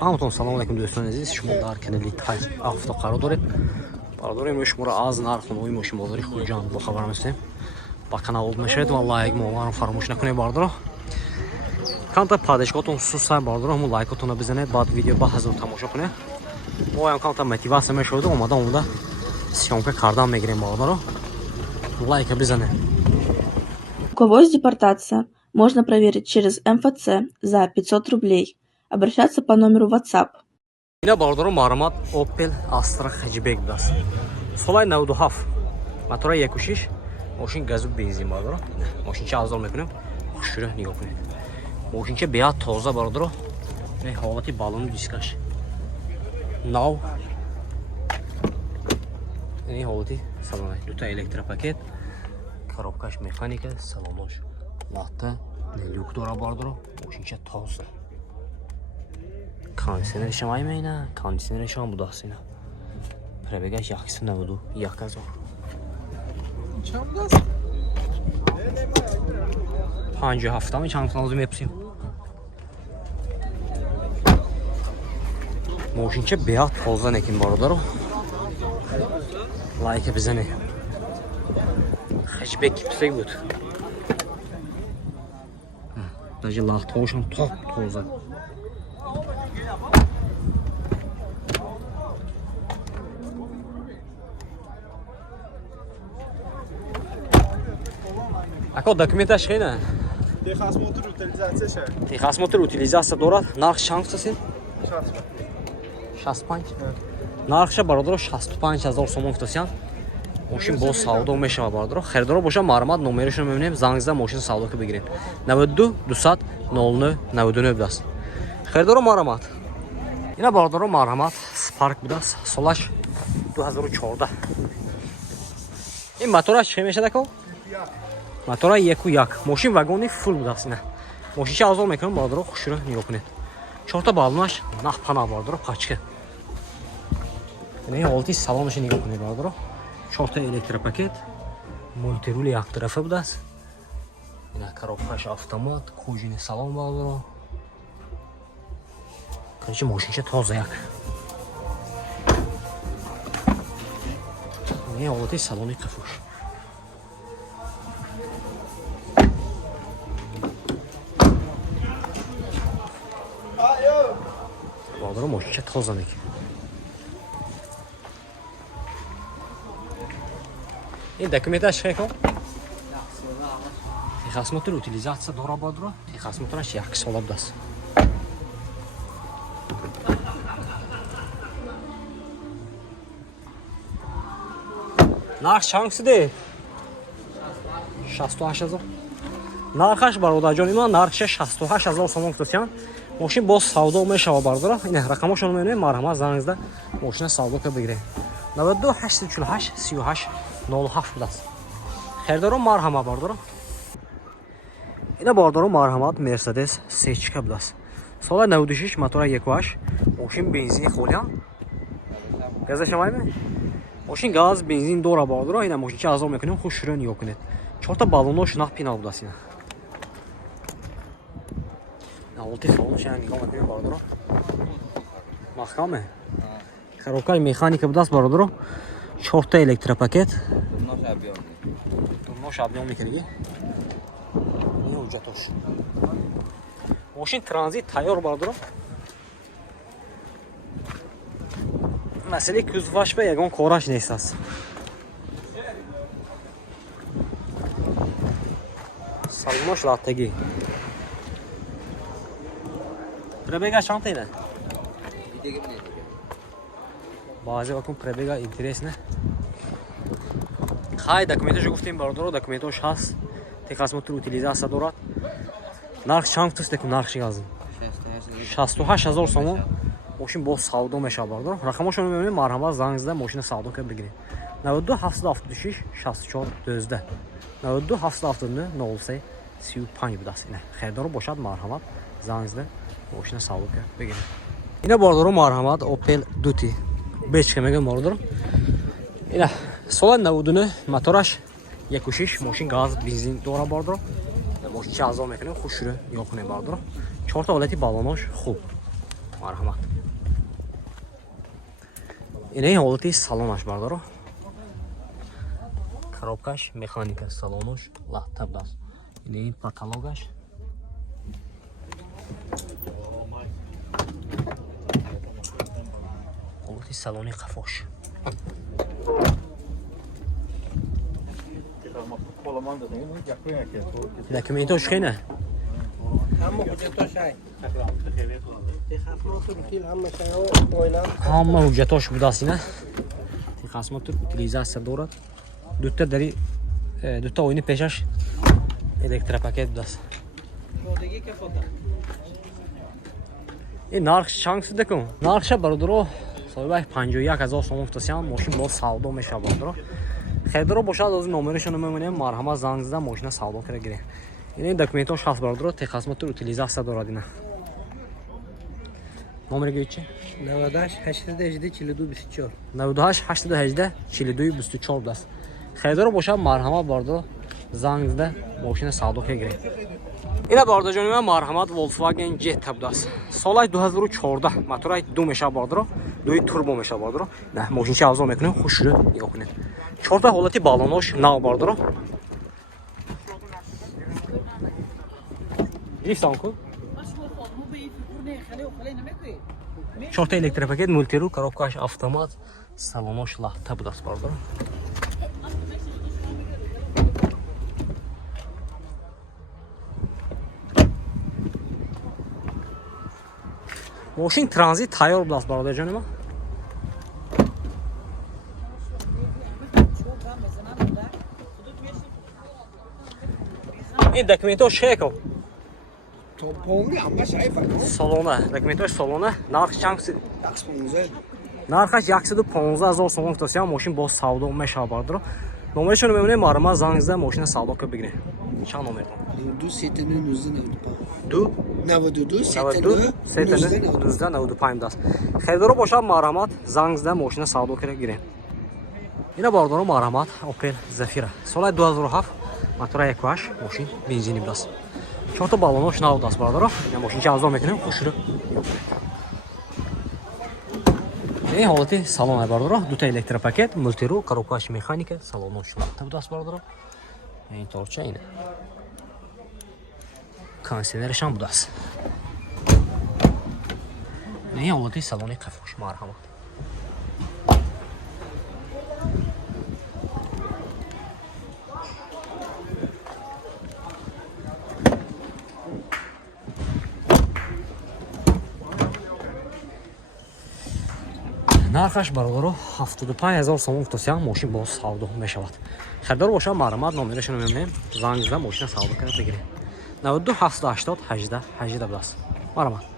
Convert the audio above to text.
همونطور سلام علیکم دوستان عزیز، شما در کانال تایز آفتا قرار دارید. برادریم شما را از نرخ نوعی ماشین بازاری خوجان با خبر هستیم. با کانال میشید و لایک رو فراموش نکنید برادر. کانال پادشگاهتون سوسای برادر، همون لایکتون رو بزنید، بعد ویدیو با حضور تماشا کنید. ما هم کانال мотивация میشود اومده съемка کردن میگیریم برادر. лайк обязательно. У кого есть депортация, можно проверить через МФЦ за 500 рублей. Обращаться по номеру WhatsApp. اینا باردارو معلومات اوپل استرا хеджбек داست. سالای 97 موتور 1.6 ماشین گاز و بنزین باردارو. ماشین چه ارزان میکنیم؟ خوشوره نگاه کنید. ماشین چه بیاد تازه باردارو. این حالتی بالون دیسکاش. ناو. این حالتی سالانه. دو تا الکتروپاکت. коробкаш механика, салонош латта, люк дора бардро, мошинча тоза. Кондиционерш ҳам айна, кондиционерш ҳам будааст ина. Пробегаш 191,000. Чанд аст? 57 чанд лозим мепсим. Мошинча беҳад тоза некин бародаро. Лайк бизане. Хеджбек писек буд. Даже лахтошам топ тоза. Ако документаш хина? Техосмотр утилизация. Техосмотр утилизация дорад. Нарх чанд аст? 65. нархша бародаро 65000 сомон футасян. ماشین با سودا میشه برادر. خریدار باشه معلومات نمرهشون رو میبینیم. زنگ زدن ماشین سودا که بگیرین. 92 200 09 99 است. خریدار معلومات. اینا برادر معلومات سپارک بود است. سالش 2014. این موتورش چه میشه دکو؟ موتور 1.1. ماشین واگونی فول بود است اینا. ماشین چه ارزان میکنم برادر خوش رو نگاه کنید. 4 تا بالونش نخ پناه برادر پاچکه. این حالتی سلامش نگاه کنید برادر. 4 تا الکتروپاکет, мультируль як тарафа будааст. Ина коробкаш автомат, кожини салон бардоро. Короче, мошинча тоза як. Ин ҳолати салони қафош. Бардоро мошинча тоза мекунад. این دکمنتش خیلی کن. техосмотр утилизация داره بادرو. техосмотрش 1 سال است. нарх чанд ده؟ 68000. нархаш бародар ҷони ман нархаш 68000 сомон футасян. ماشین باز سودا میشه بردار. این رقمشون میبینید مرحمت زنگ زده ماشین سودا که بگیرید. 92 848 38 07 будааст. خریدارو марҳама бардоро. ина бардоро марҳамат Mercedes C-чка будааст. соли 96 мотор 1.8 мошин бензини холиам. газаш майме. мошин газ бензин дора бардоро. ина мошин ча азо мекунем хуш шуро нигоҳ кунед. 4 та балонош нах пинал будааст ина. на олти салонш ям нигоҳ мекунем бардоро. маҳкаме. коробкаи механика будааст бардоро. 4 та электропакет. Турнош объем мекунеги. Не уҷатош. Мошин транзит тайёр бардоро. масъалаи кузоваш ба ягон кораш нест аст. салонош латтагӣ. пробега чанд ина? баъзе вақт пробега интересна. хай документашо гуфтем бародаро, документаш ҳаст. техосмотр утилизация дорад. нарх чанд футаст декун нархши газин? 68000 сомон. мошин бо савдо мешавад бародаро. рақамашонро мебинед, марҳамат занг зада мошина савдо ка бигиред. 92 776 64 12 92 779 03 35 будааст ина. херидаро бошад марҳамат занг зада мошина савдо ка бигиред. ина бародаро марҳамат Opel Duty бечка мегӯям бародаро. ина соли 99 мотораш 1.6 мошин газ бензин дора бардоро. мошин ча азо мекунем хушро нигоҳ кунем бардоро. 4 та ҳолати балонош хуб. марҳамат. Инаи ҳолати салонаш бардоро. Коробкаш, механика салонош лаҳтаб аст. Инаи потологаш. ҳолати салони қафош. Документош хена? ҳама ҳуҷҷатош будааст ина. Тихасмотр утилизация дорад. Дута оини пешаш электропакет будааст. ин нарх чанд шуда кун? Нархша бародаро соҳибаи 51000 сом уфтасиам, мошин бо савдо мешава бародаро. Хедаро бошад оз номерашоно мемонем, марҳамат занг зада мошина савдо кара гирем. Ин документош ҳаст бародаро, техосмотр утилизация дорад ина. Номер гӯй чи? 98 818 42 24. 98 818 42 24 даст. Хедаро бошад марҳамат бародаро, занг зада мошина савдо кара гирем. Ина бародарҷони ман марҳамат Volkswagen Jetta будааст. Солаи 2014 мотораи 2 мешава бародаро, 2 турбо мешава бародаро. На мошинча авзо мекунем, хуш шуда нигоҳ кунед. 4 ҳолати балонош нав бародаро. Гирифтам кун. 4 электропакет, мультиру, коробкаш автомат, салонош лаҳта будааст бародаро. Мошин транзит тайёр будааст бародарҷони ман. ин документош шекл. Салона, документош салона. Нарх чанд? Нархаш 115000 сом уфтасиам, мошин бо савдо мешава бародаро. Номерашоно мемонем, марҳамат занг зада мошина савдо ка бигирем. Чанд номер? 92 даст. Хедаро бошад марҳамат занг зада мошина савдо кара гирем. Ина бародаро марҳамат Opel Zafira. Солаи 2007 мотора 1.8 мошин бензини будааст. 4 балонош нав даст бародаро. Ина мошинча авзо мекунем, хуш шуда. Ин ҳолати салон ай бародаро, 2 электропакет, мультиру, коробкаш механика, салонош лаҳта будааст бародаро. Ин торча ина. Кондитсионерашам будааст. Ин ҳолати салони қафош марҳамат. нархаш бародаро 75000 сом уфтасиам, мошин бо савдо мешавад. Харидор бошад марҳамат номерашоно мемонем, занг зада мошина савдо кара бигирем. 92 780 18 18 будааст. Марҳамат.